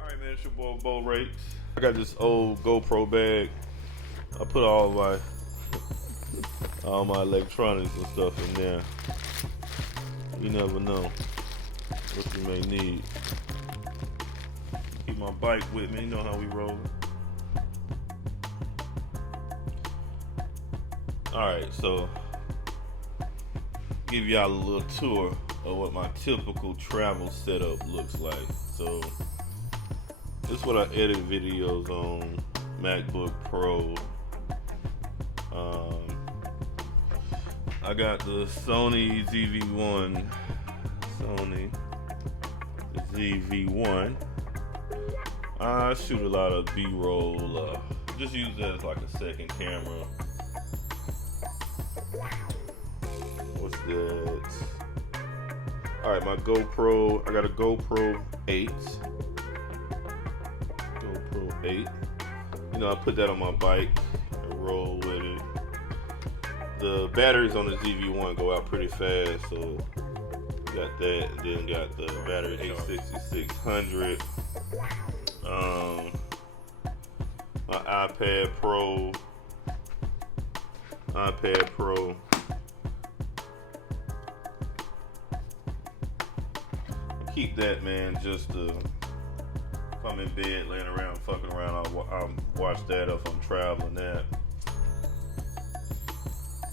Alright man, it's your boy Beau Rakes. I got this old GoPro bag. I put all my electronics and stuff in there. You never know what you may need. Keep my bike with me, you know how we roll. Alright, so give y'all a little tour of what my typical travel setup looks like. So this is what I edit videos on MacBook Pro. I got the Sony ZV-1. I shoot a lot of B-roll. Just use that as like a second camera. What's that? Alright, my GoPro. I got a GoPro 8. GoPro 8. You know, I put that on my bike and roll with it. The batteries on the ZV-1 go out pretty fast, so got that. And then got the battery 86600. My iPad Pro. Keep that, man, just to, if I'm in bed laying around fucking around, I'll watch that if I'm traveling. That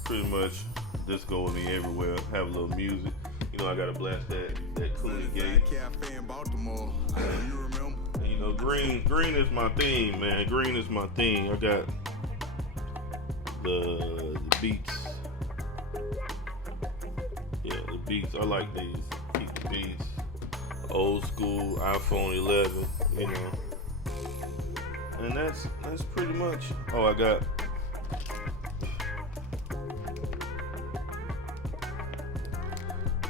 pretty much this go with me everywhere. Have a little music, you know. I gotta blast that cooling gate. And, you know, green is my theme, man. Green is my theme. I got the Beats. Yeah, the Beats. I like these. Keep the Beats. Old school iPhone 11, you know. And that's pretty much. Oh, I got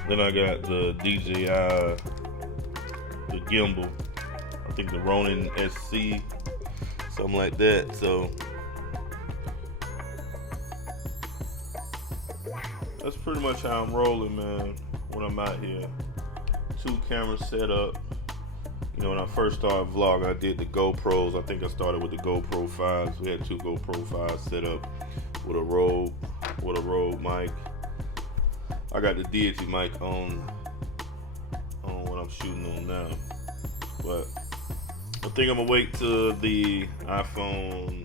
the DJI, the gimbal. I think the Ronin SC, something like that. So that's pretty much how I'm rolling, man, when I'm out here. 2 cameras set up. You know, when I first started vlog, I did the GoPros. I think I started with the GoPro 5s. We had 2 GoPro 5s set up with a Rode mic. I got the Deity mic on what I'm shooting on now. But I think I'm gonna wait till the iPhone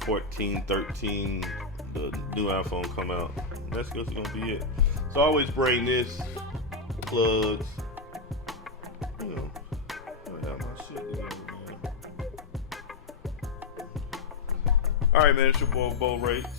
14, 13, the new iPhone come out. That's just gonna be it. So I always bring this, plugs, you know, I have my shit together, man. Alright, man, it's your boy Beau Rakes.